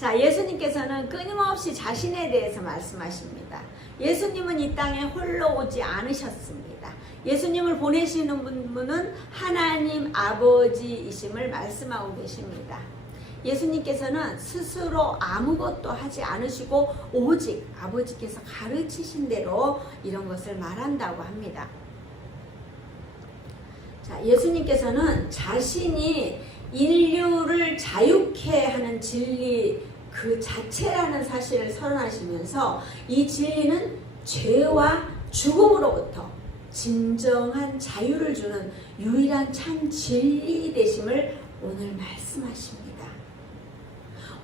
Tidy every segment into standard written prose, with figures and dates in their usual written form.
자, 예수님께서는 끊임없이 자신에 대해서 말씀하십니다. 예수님은 이 땅에 홀로 오지 않으셨습니다. 예수님을 보내시는 분은 하나님 아버지이심을 말씀하고 계십니다. 예수님께서는 스스로 아무것도 하지 않으시고 오직 아버지께서 가르치신 대로 이런 것을 말한다고 합니다. 자, 예수님께서는 자신이 인류를 자유케 하는 진리 그 자체라는 사실을 선언하시면서 이 진리는 죄와 죽음으로부터 진정한 자유를 주는 유일한 참 진리 되심을 오늘 말씀하십니다.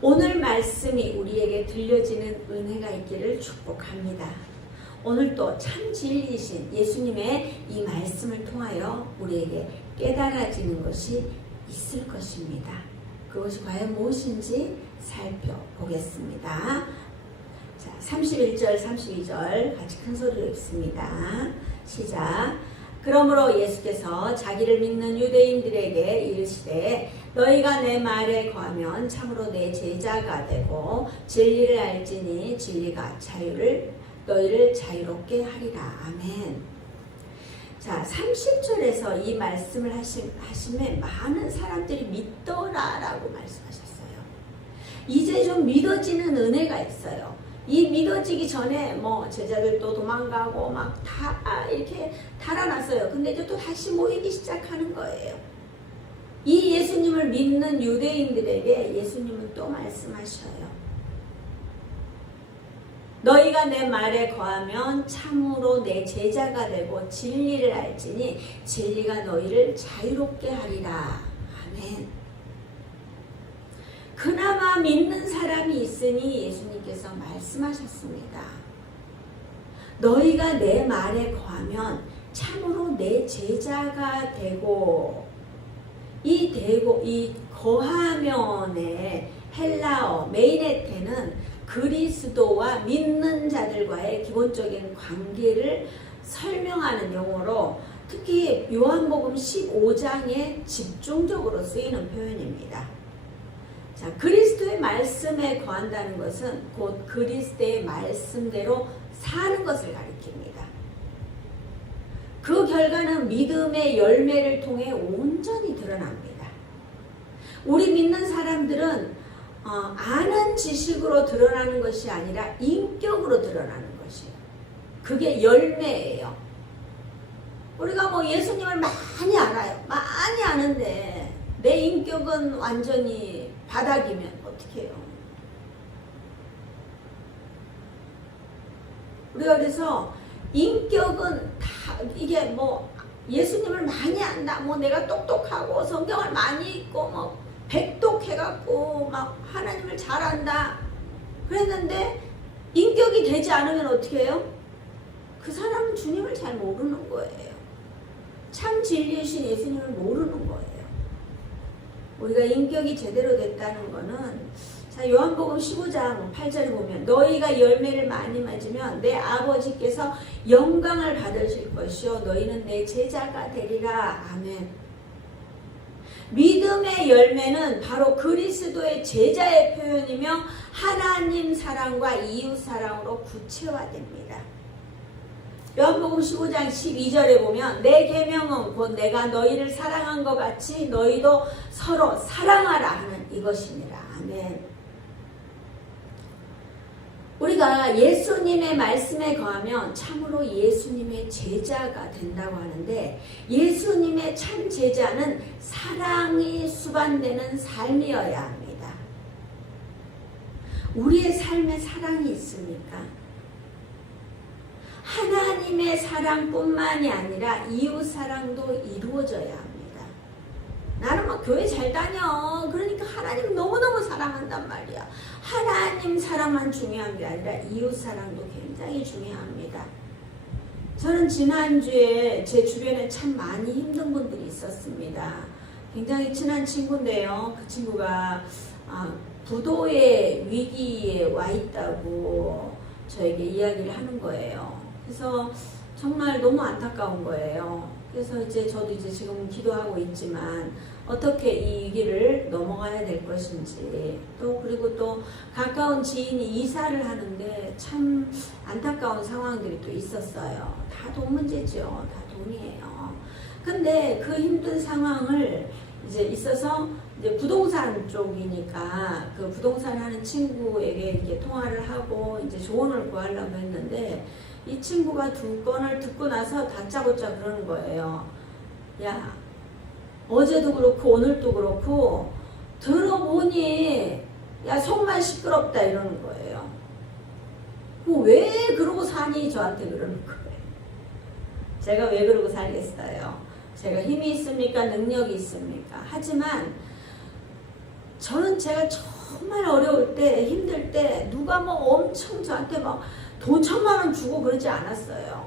오늘 말씀이 우리에게 들려지는 은혜가 있기를 축복합니다. 오늘도 참 진리이신 예수님의 이 말씀을 통하여 우리에게 깨달아지는 것이 있을 것입니다. 그것이 과연 무엇인지 살펴보겠습니다. 자, 31절, 32절 같이 큰 소리로 읽습니다. 시작. 그러므로 예수께서 자기를 믿는 유대인들에게 이르시되 너희가 내 말에 거하면 참으로 내 제자가 되고 진리를 알지니 진리가 너희를 자유롭게 하리라. 아멘. 자, 30절에서 이 말씀을 하심에 많은 사람들이 믿더라라고 말씀하셨어요. 이제 좀 믿어지는 은혜가 있어요. 이 믿어지기 전에 제자들도 도망가고 막 다 이렇게 달아났어요. 근데 이제 또 다시 모이기 시작하는 거예요. 이 예수님을 믿는 유대인들에게 예수님은 또 말씀하셔요. 너희가 내 말에 거하면 참으로 내 제자가 되고 진리를 알지니 진리가 너희를 자유롭게 하리라. 아멘. 그나마 믿는 사람이 있으니 예수님께서 말씀하셨습니다. 너희가 내 말에 거하면 참으로 내 제자가 되고 이 거하면의 헬라어 메이네테는 그리스도와 믿는 자들과의 기본적인 관계를 설명하는 용어로 특히 요한복음 15장에 집중적으로 쓰이는 표현입니다. 자, 그리스도의 말씀에 거한다는 것은 곧 그리스도의 말씀대로 사는 것을 가리킵니다. 그 결과는 믿음의 열매를 통해 온전히 드러납니다. 우리 믿는 사람들은 아는 지식으로 드러나는 것이 아니라 인격으로 드러나는 것이에요. 그게 열매예요. 우리가 예수님을 많이 알아요. 많이 아는데 내 인격은 완전히 바닥이면 어떻게 해요? 우리가 그래서 인격은 다 이게 예수님을 많이 안다, 내가 똑똑하고 성경을 많이 읽고 백독해갖고 하나님을 잘 안다 그랬는데 인격이 되지 않으면 어떻게 해요? 그 사람은 주님을 잘 모르는 거예요. 참 진리이신 예수님을 모르는 거예요. 우리가 인격이 제대로 됐다는 거는 자, 요한복음 15장 8절에 보면 너희가 열매를 많이 맺으면 내 아버지께서 영광을 받으실 것이요 너희는 내 제자가 되리라. 아멘. 믿음의 열매는 바로 그리스도의 제자의 표현이며 하나님 사랑과 이웃 사랑으로 구체화됩니다. 요한복음 15장 12절에 보면 내 계명은 곧 내가 너희를 사랑한 것 같이 너희도 서로 사랑하라 하는 이것이니라. 아멘. 우리가 예수님의 말씀에 거하면 참으로 예수님의 제자가 된다고 하는데 예수님의 참 제자는 사랑이 수반되는 삶이어야 합니다. 우리의 삶에 사랑이 있습니까? 하나님의 사랑뿐만이 아니라 이웃 사랑도 이루어져야 합니다. 나는 교회 잘 다녀. 그러니까 하나님 너무너무 사랑한단 말이야. 하나님 사랑만 중요한 게 아니라 이웃 사랑도 굉장히 중요합니다. 저는 지난주에 제 주변에 참 많이 힘든 분들이 있었습니다. 굉장히 친한 친구인데요. 그 친구가 부도의 위기에 와 있다고 저에게 이야기를 하는 거예요. 그래서 정말 너무 안타까운 거예요. 그래서 저도 지금 기도하고 있지만 어떻게 이 위기를 넘어가야 될 것인지, 또 그리고 또 가까운 지인이 이사를 하는데 참 안타까운 상황들이 또 있었어요. 다 돈 문제죠. 다 돈이에요. 근데 그 힘든 상황을 이제 있어서 이제 부동산 쪽이니까 그 부동산 하는 친구에게 이렇게 통화를 하고 이제 조언을 구하려고 했는데, 이 친구가 두 건을 듣고 나서 다짜고짜 그러는 거예요. 야, 어제도 그렇고 오늘도 그렇고 들어보니 야 속만 시끄럽다 이러는 거예요. 왜 그러고 사니? 저한테 그러는 거예요. 제가 왜 그러고 살겠어요? 제가 힘이 있습니까? 능력이 있습니까? 하지만 저는 제가 정말 어려울 때, 힘들 때 누가 뭐 엄청 저한테 막 돈 1,000만 원 주고 그러지 않았어요.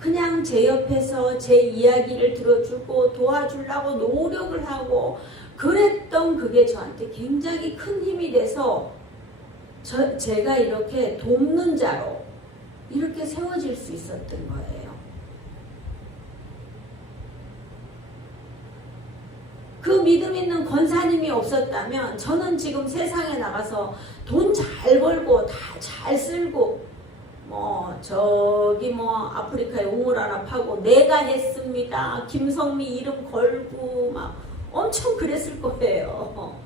그냥 제 옆에서 제 이야기를 들어주고 도와주려고 노력을 하고 그랬던 그게 저한테 굉장히 큰 힘이 돼서 제가 이렇게 돕는 자로 이렇게 세워질 수 있었던 거예요. 그 믿음 있는 권사님이 없었다면 저는 지금 세상에 나가서 돈 잘 벌고 다 잘 쓸고 저기 아프리카에 우물 하나 파고 내가 했습니다. 김성미 이름 걸고 막 엄청 그랬을 거예요.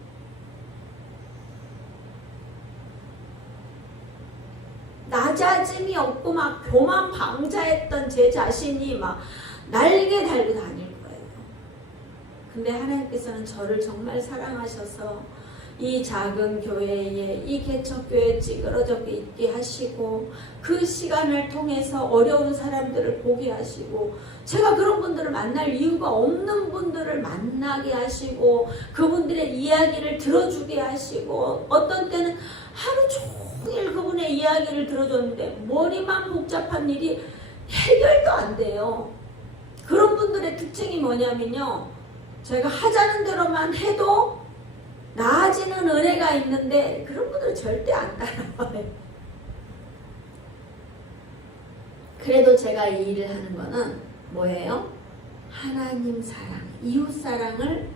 낮아짐이 없고 막 교만 방자했던 제 자신이 막 날개 달고 다닐 거예요. 근데 하나님께서는 저를 정말 사랑하셔서 이 작은 교회에 이 개척교회 찌그러져 있게 하시고 그 시간을 통해서 어려운 사람들을 보게 하시고 제가 그런 분들을 만날 이유가 없는 분들을 만나게 하시고 그분들의 이야기를 들어주게 하시고 어떤 때는 하루 종일 그분의 이야기를 들어줬는데 머리만 복잡한 일이 해결도 안 돼요. 그런 분들의 특징이 뭐냐면요, 제가 하자는 대로만 해도 나아지는 은혜가 있는데 그런 분들은 절대 안 따라와요. 그래도 제가 이 일을 하는 거는 뭐예요? 하나님 사랑, 이웃 사랑을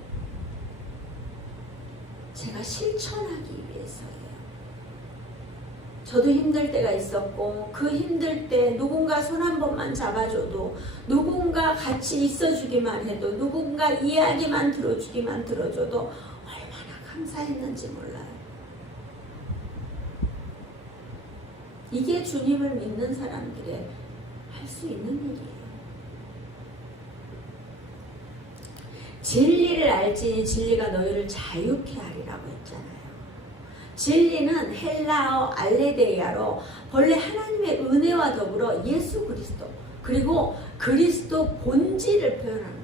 제가 실천하기 위해서예요. 저도 힘들 때가 있었고 그 힘들 때 누군가 손 한 번만 잡아줘도 누군가 같이 있어주기만 해도 누군가 이야기만 들어줘도 감사했는지 몰라요. 이게 주님을 믿는 사람들의 할 수 있는 일이에요. 진리를 알지니 진리가 너희를 자유케 하리라고 했잖아요. 진리는 헬라어 알레데이아로 본래 하나님의 은혜와 더불어 예수 그리스도 그리고 그리스도 본질을 표현하는 거예요.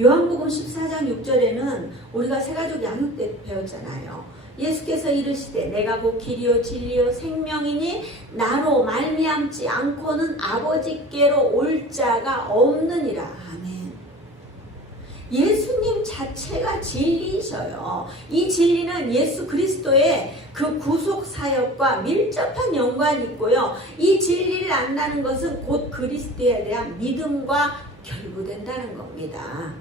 요한복음 14장 6절에는 우리가 새가족 양육 때 배웠잖아요. 예수께서 이르시되 내가 곧 길이요 진리요 생명이니 나로 말미암지 않고는 아버지께로 올 자가 없느니라. 아멘. 예수님 자체가 진리이셔요. 이 진리는 예수 그리스도의 그 구속 사역과 밀접한 연관이 있고요. 이 진리를 안다는 것은 곧 그리스도에 대한 믿음과 결부된다는 겁니다.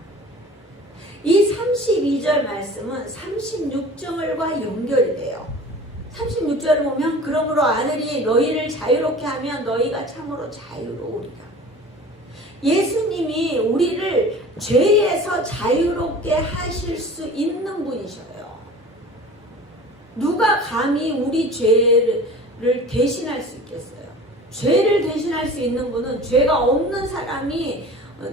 이 32절 말씀은 36절과 연결이 돼요. 36절을 보면 그러므로 아들이 너희를 자유롭게 하면 너희가 참으로 자유로우리라. 예수님이 우리를 죄에서 자유롭게 하실 수 있는 분이셔요. 누가 감히 우리 죄를 대신할 수 있겠어요? 죄를 대신할 수 있는 분은 죄가 없는 사람이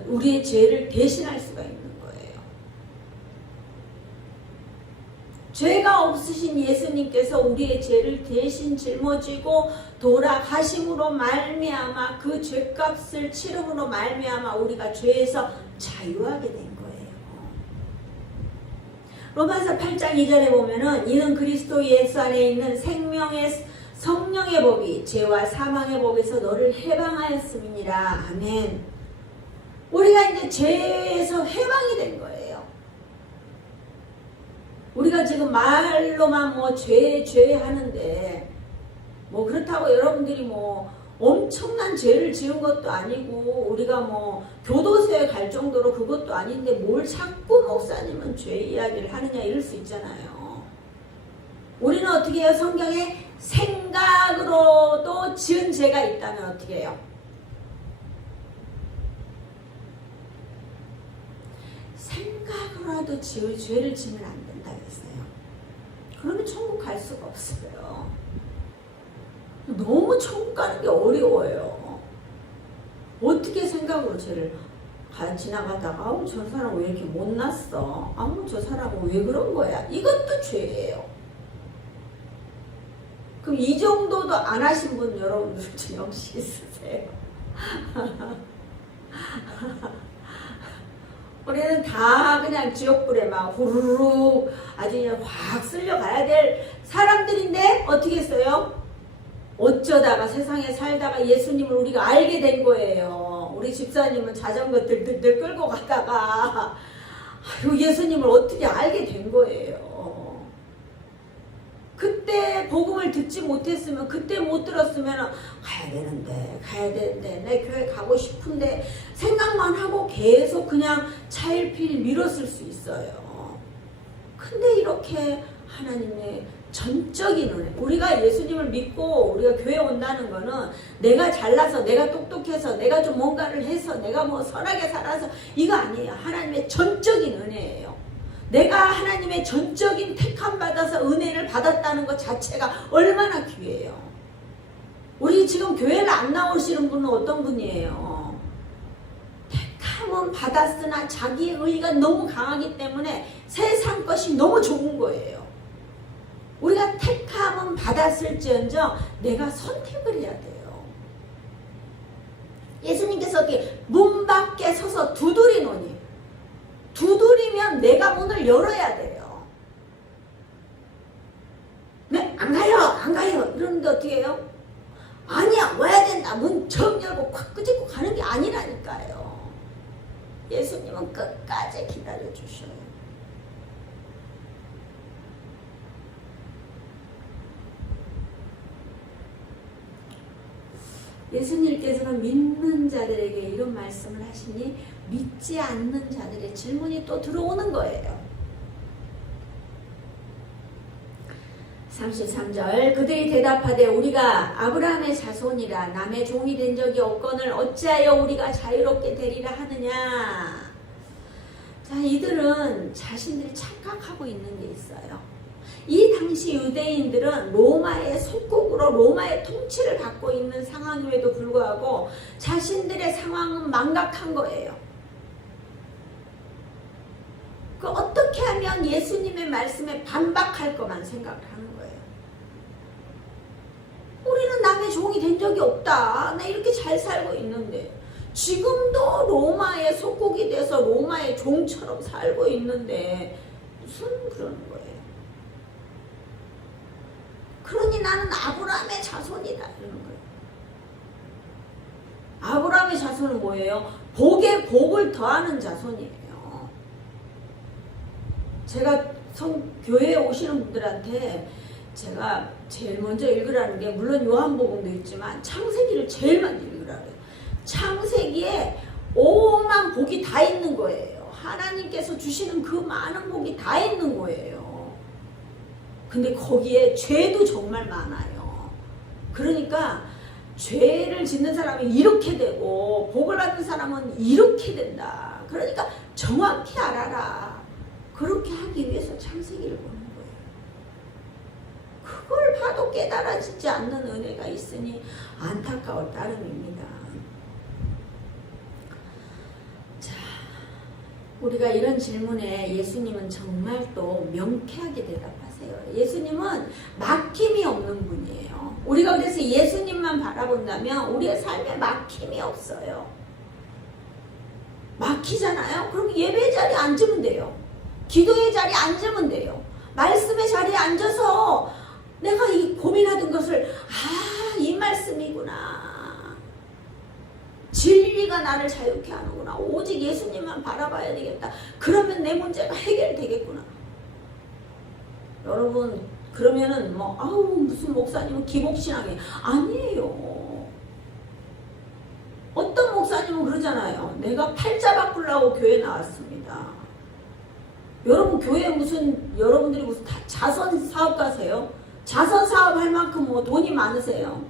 우리의 죄를 대신할 수가 있는 거예요. 죄가 없으신 예수님께서 우리의 죄를 대신 짊어지고 돌아가심으로 말미암아 그 죄값을 치름으로 말미암아 우리가 죄에서 자유하게 된 거예요. 로마서 8장 2절에 보면은 이는 그리스도 예수 안에 있는 생명의 성령의 법이 죄와 사망의 법에서 너를 해방하였음이니라. 아멘. 우리가 이제 죄에서 해방이 된 거예요. 우리가 지금 말로만 죄 하는데 그렇다고 여러분들이 엄청난 죄를 지은 것도 아니고 우리가 뭐 교도소에 갈 정도로 그것도 아닌데 뭘 자꾸 목사님은 죄 이야기를 하느냐 이럴 수 있잖아요. 우리는 어떻게 해요? 성경에 생각으로도 지은 죄가 있다면 어떻게 해요? 생각으로라도 죄를 지면 안 된다 그랬어요. 그러면 천국 갈 수가 없어요. 너무 천국 가는 게 어려워요. 어떻게 생각으로 죄를 지나가다가 아우 저 사람 왜 이렇게 못났어? 아우 저 사람은 왜 그런 거야? 이것도 죄예요. 그럼 이 정도도 안 하신 분 여러분들 중 역시 있으세요? 우리는 다 그냥 지옥불에 막 후루룩 아주 그냥 확 쓸려가야 될 사람들인데 어떻게 했어요? 어쩌다가 세상에 살다가 예수님을 우리가 알게 된 거예요. 우리 집사님은 자전거 들들들 끌고 가다가 아유 예수님을 어떻게 알게 된 거예요. 그때 복음을 듣지 못했으면, 그때 못 들었으면 가야 되는데 내 교회 가고 싶은데 생각만 하고 계속 그냥 차일피일 미뤘을 수 있어요. 근데 이렇게 하나님의 전적인 은혜, 우리가 예수님을 믿고 우리가 교회 온다는 거는 내가 잘나서, 내가 똑똑해서, 내가 좀 뭔가를 해서, 내가 뭐 선하게 살아서 이거 아니에요. 하나님의 전적인 은혜예요. 내가 하나님의 전적인 택함 받아서 은혜를 받았다는 것 자체가 얼마나 귀해요. 우리 지금 교회를 안 나오시는 분은 어떤 분이에요? 택함은 받았으나 자기의 의의가 너무 강하기 때문에 세상 것이 너무 좋은 거예요. 우리가 택함은 받았을지언정 내가 선택을 해야 돼요. 예수님께서 이렇게 문 밖에 서서 두드리노니, 두드리면 내가 문을 열어야 돼요. 네, 안 가요. 이러는데 어떻게 해요? 아니야, 와야 된다. 문 처음 열고 콱 끄집고 가는 게 아니라니까요. 예수님은 끝까지 기다려 주셔요. 예수님께서는 믿는 자들에게 이런 말씀을 하시니 믿지 않는 자들의 질문이 또 들어오는 거예요. 33절 그들이 대답하되 우리가 아브라함의 자손이라 남의 종이 된 적이 없거늘 어찌하여 우리가 자유롭게 되리라 하느냐. 자, 이들은 자신들이 착각하고 있는 게 있어요. 이 당시 유대인들은 로마의 속국으로 로마의 통치를 받고 있는 상황임에도 불구하고 자신들의 상황은 망각한 거예요. 그 어떻게 하면 예수님의 말씀에 반박할 것만 생각을 하는 거예요. 우리는 남의 종이 된 적이 없다. 나 이렇게 잘 살고 있는데 지금도 로마의 속국이 돼서 로마의 종처럼 살고 있는데 무슨 그러는 거예요. 그러니 나는 아브라함의 자손이다 이러는 거예요. 아브라함의 자손은 뭐예요? 복에 복을 더하는 자손이에요. 제가 교회에 오시는 분들한테 제가 제일 먼저 읽으라는 게, 물론 요한복음도 있지만 창세기를 제일 먼저 읽으라 그래요. 창세기에 오만 복이 다 있는 거예요. 하나님께서 주시는 그 많은 복이 다 있는 거예요. 근데 거기에 죄도 정말 많아요. 그러니까 죄를 짓는 사람이 이렇게 되고 복을 받는 사람은 이렇게 된다. 그러니까 정확히 알아라. 그렇게 하기 위해서 창세기를 보는 거예요. 그걸 봐도 깨달아지지 않는 은혜가 있으니 안타까울 따름입니다. 자, 우리가 이런 질문에 예수님은 정말 또 명쾌하게 대답하세요. 예수님은 막힘이 없는 분이에요. 우리가 그래서 예수님만 바라본다면 우리의 삶에 막힘이 없어요. 막히잖아요? 그럼 예배 자리에 앉으면 돼요. 기도의 자리에 앉으면 돼요. 말씀의 자리에 앉아서 내가 이 고민하던 것을 이 말씀이구나. 진리가 나를 자유케 하는구나. 오직 예수님만 바라봐야 되겠다. 그러면 내 문제가 해결되겠구나. 여러분 그러면은 무슨 목사님은 기복신앙이에요. 아니에요. 그러잖아요. 내가 팔자 바꾸려고 교회 나왔습니다. 여러분 교회 여러분들이 무슨 자선 사업가세요? 자선 사업 할 만큼 뭐 돈이 많으세요?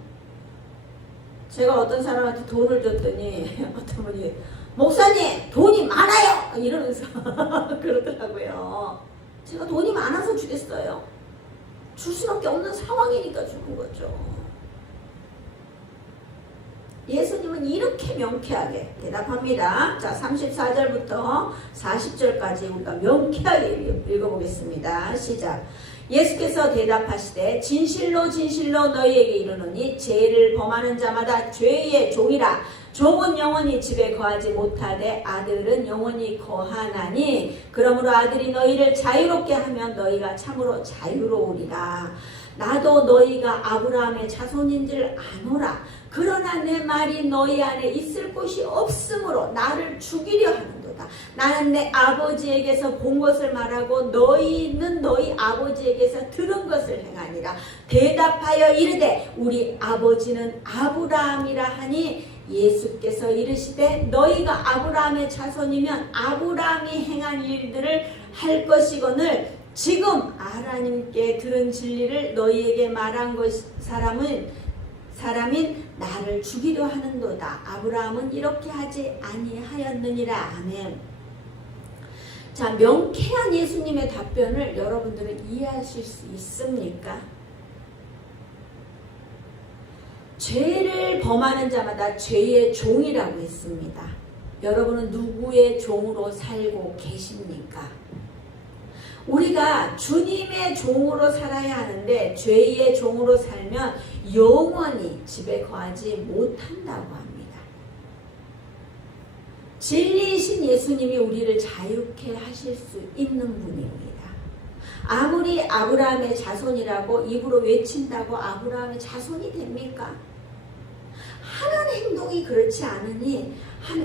제가 어떤 사람한테 돈을 줬더니 어떤 분이 목사님 돈이 많아요! 이러면서 그러더라고요. 제가 돈이 많아서 주겠어요. 줄 수밖에 없는 상황이니까 주는 거죠. 예수님은 이렇게 명쾌하게 대답합니다. 자, 34절부터 40절까지 우리가 명쾌하게 읽어보겠습니다. 시작. 예수께서 대답하시되 진실로 진실로 너희에게 이르노니 죄를 범하는 자마다 죄의 종이라. 종은 영원히 집에 거하지 못하되 아들은 영원히 거하나니 그러므로 아들이 너희를 자유롭게 하면 너희가 참으로 자유로우리라. 나도 너희가 아브라함의 자손인 줄 아노라. 그러나 내 말이 너희 안에 있을 곳이 없으므로 나를 죽이려 하는도다. 나는 내 아버지에게서 본 것을 말하고 너희는 너희 아버지에게서 들은 것을 행하니라. 대답하여 이르되 우리 아버지는 아브라함이라 하니 예수께서 이르시되 너희가 아브라함의 자손이면 아브라함이 행한 일들을 할 것이거늘 지금 하나님께 들은 진리를 너희에게 말한 사람인 나를 죽이려 하는도다. 아브라함은 이렇게 하지 아니하였느니라. 아멘. 자, 명쾌한 예수님의 답변을 여러분들은 이해하실 수 있습니까? 죄를 범하는 자마다 죄의 종이라고 했습니다. 여러분은 누구의 종으로 살고 계십니까? 우리가 주님의 종으로 살아야 하는데 죄의 종으로 살면 영원히 집에 거하지 못한다고 합니다. 진리이신 예수님이 우리를 자유케 하실 수 있는 분입니다. 아무리 아브라함의 자손이라고 입으로 외친다고 아브라함의 자손이 됩니까? 하는 행동이 그렇지 않으니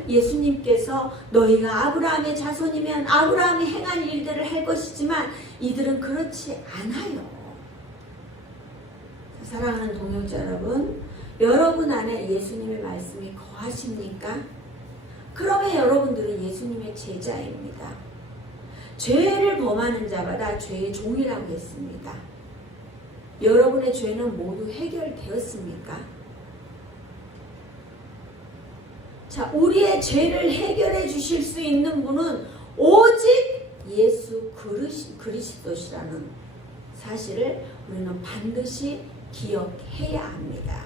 예수님께서 너희가 아브라함의 자손이면 아브라함이 행한 일들을 할 것이지만 이들은 그렇지 않아요. 사랑하는 동역자 여러분, 여러분 안에 예수님의 말씀이 거하십니까? 그러면 여러분들은 예수님의 제자입니다. 죄를 범하는 자마다 죄의 종이라고 했습니다. 여러분의 죄는 모두 해결되었습니까? 자, 우리의 죄를 해결해 주실 수 있는 분은 오직 예수 그리스도시라는 사실을 우리는 반드시 기억해야 합니다.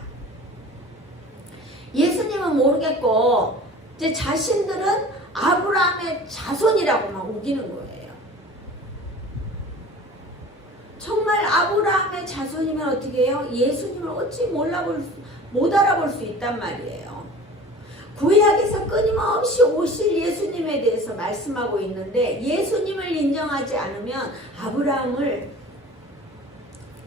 예수님은 모르겠고 이제 자신들은 아브라함의 자손이라고만 우기는 거예요. 정말 아브라함의 자손이면 어떻게 해요? 예수님을 어찌 못 알아볼 수 있단 말이에요. 구약에서 끊임없이 오실 예수님에 대해서 말씀하고 있는데 예수님을 인정하지 않으면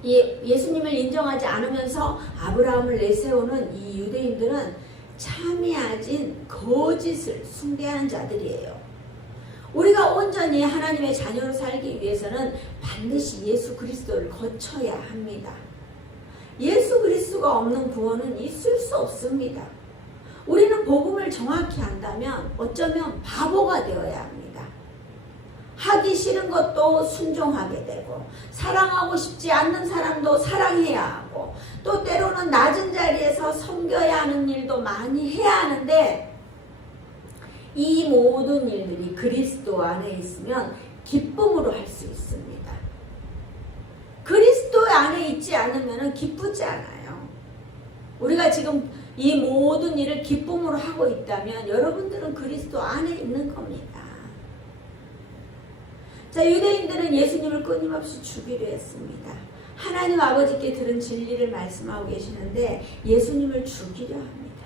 예수님을 인정하지 않으면서 아브라함을 내세우는 이 유대인들은 참이아진 거짓을 숭배하는 자들이에요. 우리가 온전히 하나님의 자녀로 살기 위해서는 반드시 예수 그리스도를 거쳐야 합니다. 예수 그리스도가 없는 구원은 있을 수 없습니다. 우리는 복음을 정확히 안다면 어쩌면 바보가 되어야 합니다. 하기 싫은 것도 순종하게 되고 사랑하고 싶지 않는 사람도 사랑해야 하고 또 때로는 낮은 자리에서 섬겨야 하는 일도 많이 해야 하는데 이 모든 일들이 그리스도 안에 있으면 기쁨으로 할 수 있습니다. 그리스도 안에 있지 않으면 기쁘지 않아요. 우리가 지금 이 모든 일을 기쁨으로 하고 있다면 여러분들은 그리스도 안에 있는 겁니다. 자, 유대인들은 예수님을 끊임없이 죽이려 했습니다. 하나님 아버지께 들은 진리를 말씀하고 계시는데 예수님을 죽이려 합니다.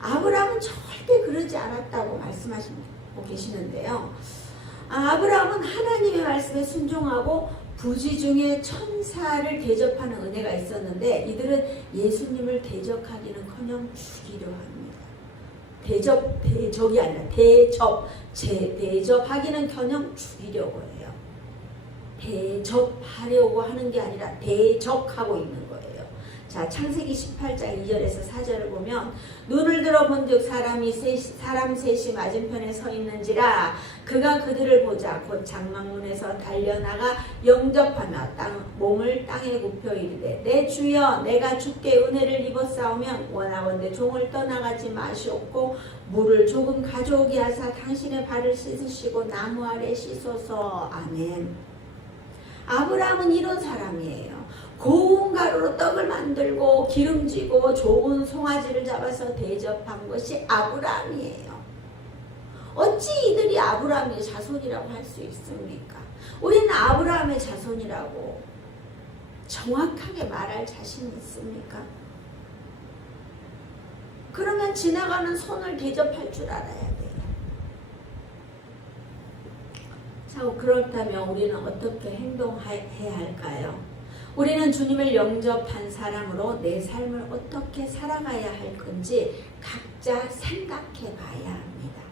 아브라함은 절대 그러지 않았다고 말씀하시고 계시는데요. 아브라함은 하나님의 말씀에 순종하고 부지 중에 천사를 대접하는 은혜가 있었는데 이들은 예수님을 대적하기는커녕 죽이려 합니다. 대적이 아니라 대접하기는커녕 죽이려고 해요. 대접하려고 하는 게 아니라 대적하고 있는 거예요. 자, 창세기 18장 2절에서 4절을 보면 눈을 들어 본즉 사람 셋이 맞은편에 서 있는지라 그가 그들을 보자 곧 장막문에서 달려나가 영접하며 몸을 땅에 굽혀 이르되 내 주여 내가 주께 은혜를 입었사오면 원하건대 종을 떠나가지 마시옵고 물을 조금 가져오게 하사 당신의 발을 씻으시고 나무 아래 씻소서. 아멘. 아브라함은 이런 사람이에요. 고운 가루로 떡을 만들고 기름지고 좋은 송아지를 잡아서 대접한 것이 아브라함이에요. 어찌 이들이 아브라함의 자손이라고 할 수 있습니까? 우리는 아브라함의 자손이라고 정확하게 말할 자신 있습니까? 그러면 지나가는 손을 대접할 줄 알아야 돼요. 자, 그렇다면 우리는 어떻게 행동해야 할까요? 우리는 주님을 영접한 사람으로 내 삶을 어떻게 살아가야 할 건지 각자 생각해 봐야 합니다.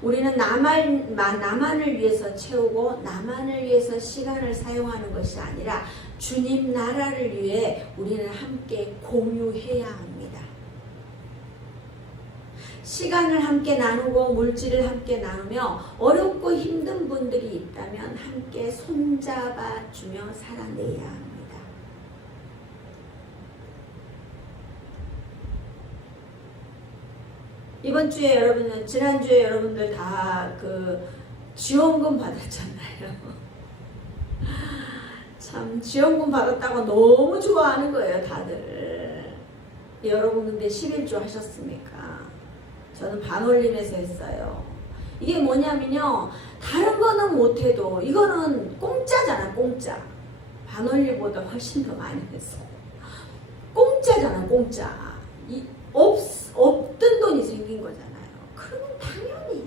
우리는 나만을 위해서 채우고 나만을 위해서 시간을 사용하는 것이 아니라 주님 나라를 위해 우리는 함께 공유해야 합니다. 시간을 함께 나누고 물질을 함께 나누며 어렵고 힘든 분들이 있다면 함께 손잡아 주며 살아내야 합니다. 이번 주에 여러분은 지난주에 여러분들 다 그 지원금 받았잖아요. 참 지원금 받았다고 너무 좋아하는 거예요, 다들. 여러분 근데 11조 하셨습니까? 저는 반올림에서 했어요. 이게 뭐냐면요, 다른 거는 못해도 이거는 공짜잖아, 공짜. 반올림보다 훨씬 더 많이 했어. 공짜잖아, 공짜. 없던 돈이 생긴 거잖아요. 그러면 당연히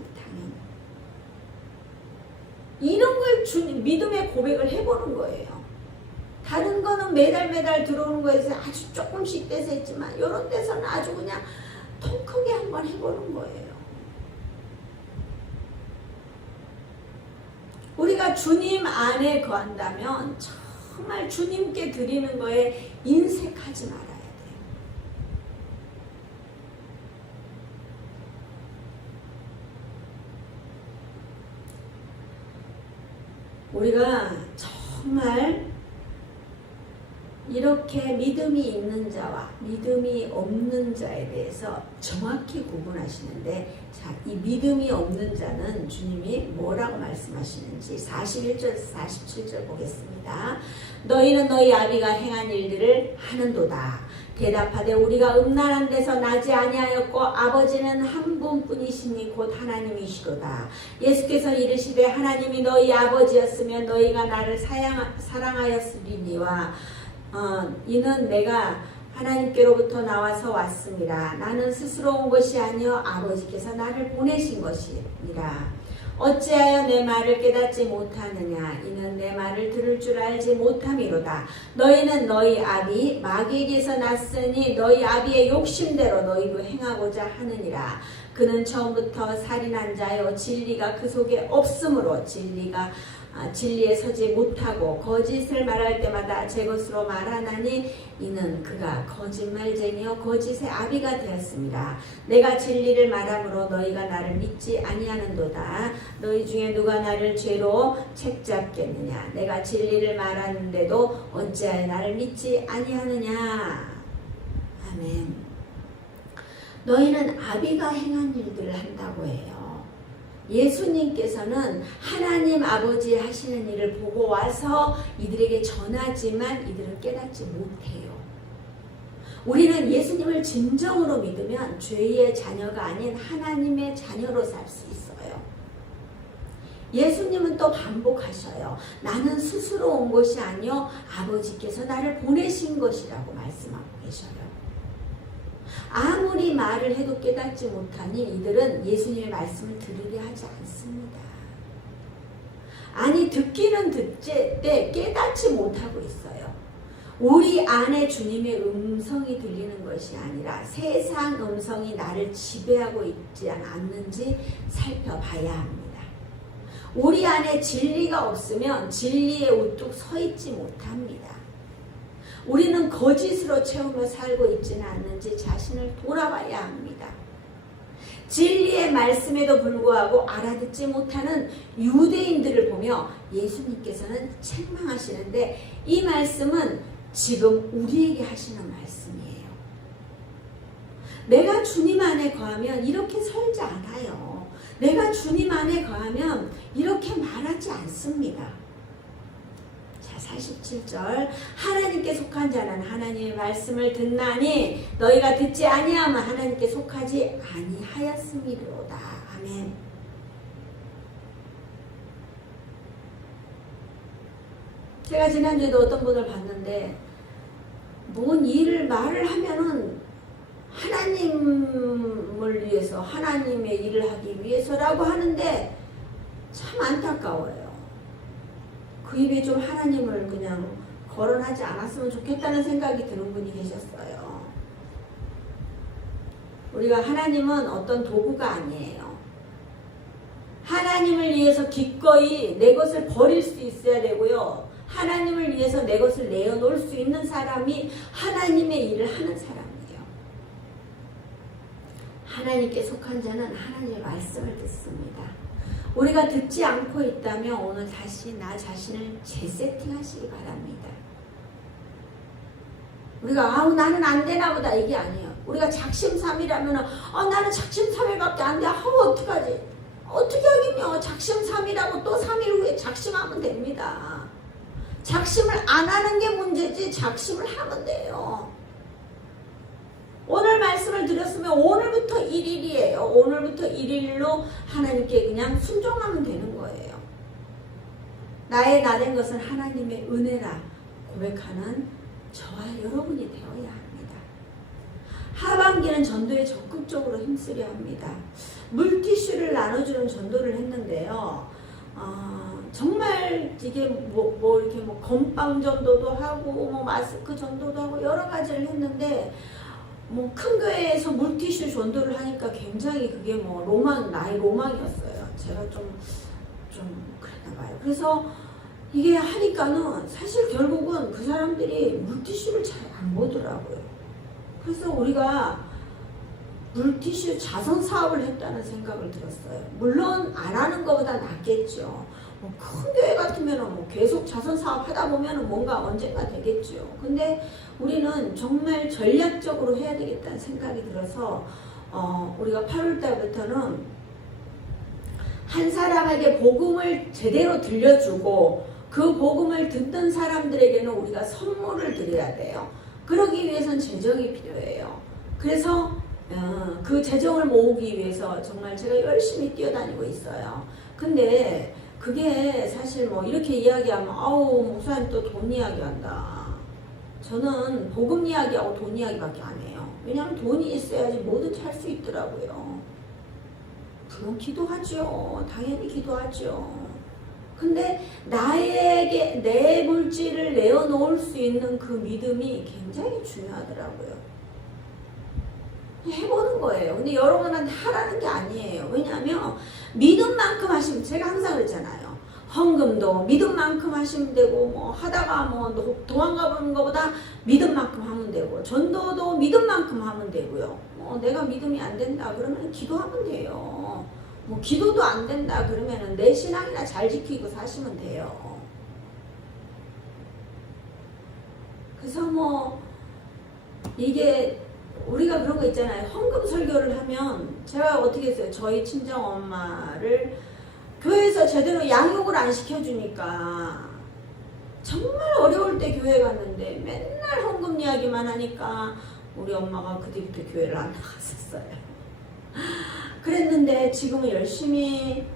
이런 걸 믿음의 고백을 해보는 거예요. 다른 거는 매달 들어오는 거에서 아주 조금씩 떼서 했지만 이런 데서는 아주 그냥 통 크게 한번 해보는 거예요. 우리가 주님 안에 거한다면 정말 주님께 드리는 거에 인색하지 말아요. 우리가 정말 이렇게 믿음이 있는 자와 믿음이 없는 자에 대해서 정확히 구분하시는데, 자, 이 믿음이 없는 자는 주님이 뭐라고 말씀하시는지 41절에서 47절 보겠습니다. 너희는 너희 아비가 행한 일들을 하는도다. 대답하되 우리가 음란한 데서 나지 아니하였고 아버지는 한 분뿐이시니 곧 하나님이시로다. 예수께서 이르시되 하나님이 너희 아버지였으면 너희가 나를 사랑하였으리니와 이는 내가 하나님께로부터 나와서 왔습니다. 나는 스스로 온 것이 아니요 아버지께서 나를 보내신 것이니라. 어찌하여 내 말을 깨닫지 못하느냐. 이는 내 말을 들을 줄 알지 못함이로다. 너희는 너희 아비 마귀에게서 났으니 너희 아비의 욕심대로 너희도 행하고자 하느니라. 그는 처음부터 살인한 자요 진리가 그 속에 없으므로 진리에 서지 못하고 거짓을 말할 때마다 제 것으로 말하나니 이는 그가 거짓말쟁이요 거짓의 아비가 되었습니다. 내가 진리를 말함으로 너희가 나를 믿지 아니하는도다. 너희 중에 누가 나를 죄로 책잡겠느냐. 내가 진리를 말하는데도 어찌하여 나를 믿지 아니하느냐. 아멘. 너희는 아비가 행한 일들을 한다고 해요. 예수님께서는 하나님 아버지 하시는 일을 보고 와서 이들에게 전하지만 이들은 깨닫지 못해요. 우리는 예수님을 진정으로 믿으면 죄의 자녀가 아닌 하나님의 자녀로 살 수 있어요. 예수님은 또 반복하셔요. 나는 스스로 온 것이 아니요 아버지께서 나를 보내신 것이라고 말씀하고 계셔요. 아무리 말을 해도 깨닫지 못하니 이들은 예수님의 말씀을 들으려 하지 않습니다. 아니 듣기는 듣되 깨닫지 못하고 있어요. 우리 안에 주님의 음성이 들리는 것이 아니라 세상 음성이 나를 지배하고 있지 않는지 살펴봐야 합니다. 우리 안에 진리가 없으면 진리에 우뚝 서 있지 못합니다. 우리는 거짓으로 채우며 살고 있지는 않는지 자신을 돌아봐야 합니다. 진리의 말씀에도 불구하고 알아듣지 못하는 유대인들을 보며 예수님께서는 책망하시는데, 이 말씀은 지금 우리에게 하시는 말씀이에요. 내가 주님 안에 거하면 이렇게 살지 않아요. 내가 주님 안에 거하면 이렇게 말하지 않습니다. 자, 47절, 하나님께 속한 자는 하나님의 말씀을 듣나니 너희가 듣지 아니하면 하나님께 속하지 아니하였음이로다. 아멘. 제가 지난주에도 어떤 분을 봤는데, 뭔 일을 말을 하면은 하나님을 위해서, 하나님의 일을 하기 위해서라고 하는데 참 안타까워요. 그 입에 좀 하나님을 그냥 거론하지 않았으면 좋겠다는 생각이 드는 분이 계셨어요. 우리가 하나님은 어떤 도구가 아니에요. 하나님을 위해서 기꺼이 내 것을 버릴 수 있어야 되고요. 하나님을 위해서 내 것을 내어놓을 수 있는 사람이 하나님의 일을 하는 사람이에요. 하나님께 속한 자는 하나님의 말씀을 듣습니다. 우리가 듣지 않고 있다면 오늘 다시 나 자신을 재세팅하시기 바랍니다. 우리가 나는 안 되나 보다 이게 아니에요. 우리가 작심삼일하면 나는 작심삼일밖에 안 돼. 어떡하지? 어떻게 하겠냐. 작심삼일하고 또 3일 후에 작심하면 됩니다. 작심을 안 하는 게 문제지 작심을 하면 돼요. 오늘 말씀을 드렸으면 오늘부터 1일이에요. 오늘부터 1일로 하나님께 그냥 순종하면 되는 거예요. 나의 나된 것은 하나님의 은혜라 고백하는 저와 여러분이 되어야 합니다. 하반기는 전도에 적극적으로 힘쓰려 합니다. 물티슈를 나눠주는 전도를 했는데요. 정말 이게 이렇게 건빵 전도도 하고 마스크 전도도 하고 여러 가지를 했는데, 큰 교회에서 물티슈 전도를 하니까 굉장히 그게 나의 로망이었어요. 제가 좀 그랬나 봐요. 그래서 이게 하니까는 사실 결국은 그 사람들이 물티슈를 잘 안 보더라고요. 그래서 우리가 물티슈 자선 사업을 했다는 생각을 들었어요. 물론 안 하는 것보다 낫겠죠. 큰 교회 같으면 계속 자선 사업 하다 보면 뭔가 언젠가 되겠죠. 근데 우리는 정말 전략적으로 해야 되겠다는 생각이 들어서 우리가 8월 달부터는 한 사람에게 복음을 제대로 들려주고 그 복음을 듣는 사람들에게는 우리가 선물을 드려야 돼요. 그러기 위해서는 재정이 필요해요. 그래서 그 재정을 모으기 위해서 정말 제가 열심히 뛰어다니고 있어요. 근데 그게 사실 이렇게 이야기하면 목사님 또 돈 이야기한다. 저는 복음 이야기하고 돈 이야기밖에 안 해요. 왜냐하면 돈이 있어야지 뭐든지 할 수 있더라고요. 물론 기도하죠. 당연히 기도하죠. 근데 나에게 내 물질을 내어놓을 수 있는 그 믿음이 굉장히 중요하더라고요. 해보는 거예요. 근데 여러분한테 하라는 게 아니에요. 왜냐하면 믿음만큼 하시면, 제가 항상 그랬잖아요. 헌금도 믿음만큼 하시면 되고, 하다가 도망가 보는 것보다 믿음만큼 하면 되고, 전도도 믿음만큼 하면 되고요. 내가 믿음이 안 된다 그러면 기도하면 돼요. 기도도 안 된다 그러면 내 신앙이나 잘 지키고 사시면 돼요. 그래서 이게 우리가 그런 거 있잖아요. 헌금 설교를 하면 제가 어떻게 했어요? 저희 친정 엄마를 교회에서 제대로 양육을 안 시켜주니까 정말 어려울 때 교회 갔는데 맨날 헌금 이야기만 하니까 우리 엄마가 그 뒤부터 교회를 안 나갔었어요. 그랬는데 지금은 열심히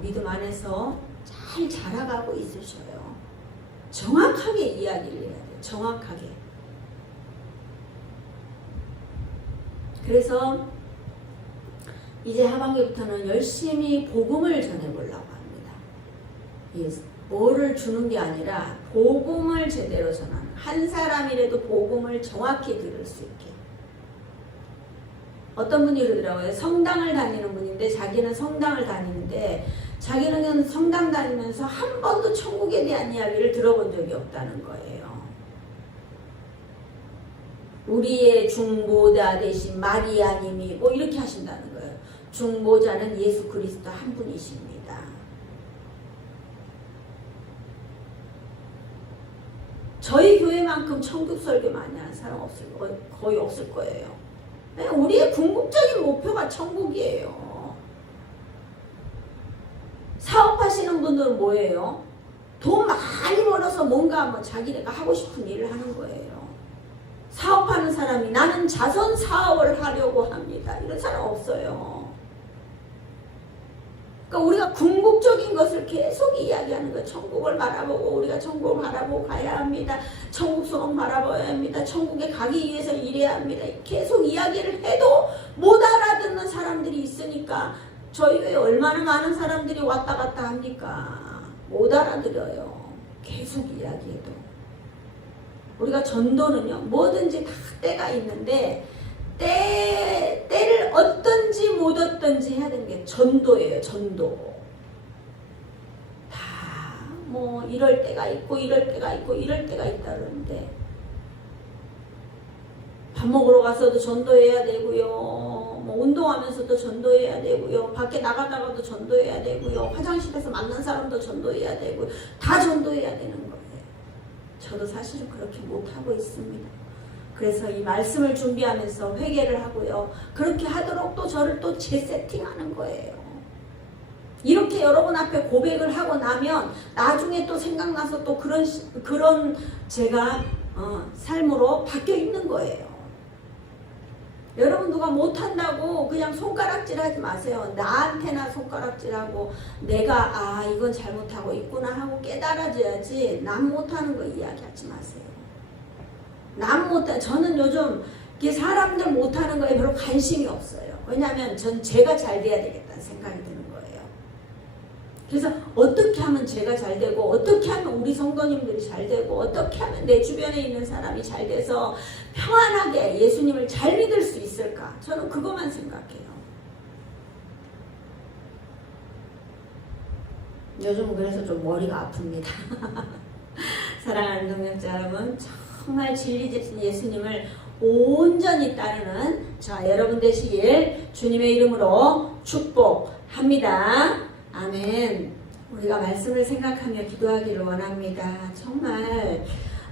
믿음 안에서 잘 자라가고 있으셔요. 정확하게 이야기를 해야 돼요. 정확하게. 그래서 이제 하반기부터는 열심히 복음을 전해보려고 합니다. 뭐를 주는 게 아니라 복음을 제대로 전하는, 한 사람이라도 복음을 정확히 들을 수 있게. 어떤 분이 그러더라고요. 성당을 다니는 분인데 자기는 성당을 다니는데 자기는 성당 다니면서 한 번도 천국에 대한 이야기를 들어본 적이 없다는 거예요. 우리의 중보자 되신 마리아님이 뭐 이렇게 하신다는 거예요. 중보자는 예수 그리스도 한 분이십니다. 저희 교회만큼 천국 설교 많이 하는 사람 거의 없을 거예요. 우리의 궁극적인 목표가 천국이에요. 사업하시는 분들은 뭐예요? 돈 많이 벌어서 뭔가 뭐 자기네가 하고 싶은 일을 하는 거예요. 사업하는 사람이 나는 자선 사업을 하려고 합니다. 이런 사람 없어요. 그러니까 우리가 궁극적인 것을 계속 이야기하는 거예요. 천국을 바라보고 우리가 천국을 바라보고 가야 합니다. 천국 소망 바라봐야 합니다. 천국에 가기 위해서 일해야 합니다. 계속 이야기를 해도 못 알아듣는 사람들이 있으니까 저희 교회에 얼마나 많은 사람들이 왔다 갔다 합니까? 못 알아들어요. 계속 이야기해도. 우리가 전도는요, 뭐든지 다 때가 있는데 때를 얻든지 못 얻든지 해야 되는 게 전도예요. 전도. 다 뭐 이럴 때가 있고 이럴 때가 있고 이럴 때가 있다 그러는데 밥 먹으러 가서도 전도해야 되고요. 뭐 운동하면서도 전도해야 되고요. 밖에 나가다가도 전도해야 되고요. 화장실에서 만난 사람도 전도해야 되고요. 다 전도해야 되는 거예요. 저도 사실은 그렇게 못하고 있습니다. 그래서 이 말씀을 준비하면서 회개를 하고요. 그렇게 하도록 또 저를 또 재세팅하는 거예요. 이렇게 여러분 앞에 고백을 하고 나면 나중에 또 생각나서 또 그런 제가 삶으로 바뀌어 있는 거예요. 여러분 누가 못한다고 그냥 손가락질하지 마세요. 나한테나 손가락질하고 내가 이건 잘못하고 있구나 하고 깨달아져야지 남 못하는 거 이야기하지 마세요. 저는 요즘 사람들 못하는 거에 별로 관심이 없어요. 왜냐하면 전 제가 잘 돼야 되겠다는 생각이 드는 거예요. 그래서 어떻게 하면 제가 잘 되고 어떻게 하면 우리 성도님들이 잘 되고 어떻게 하면 내 주변에 있는 사람이 잘 돼서 평안하게 예수님을 잘 믿을 수 있을까? 저는 그것만 생각해요. 요즘은 그래서 좀 머리가 아픕니다. 사랑하는 동역자 여러분, 정말 진리 예수님을 온전히 따르는 여러분 되시길 주님의 이름으로 축복합니다. 아멘. 우리가 말씀을 생각하며 기도하기를 원합니다. 정말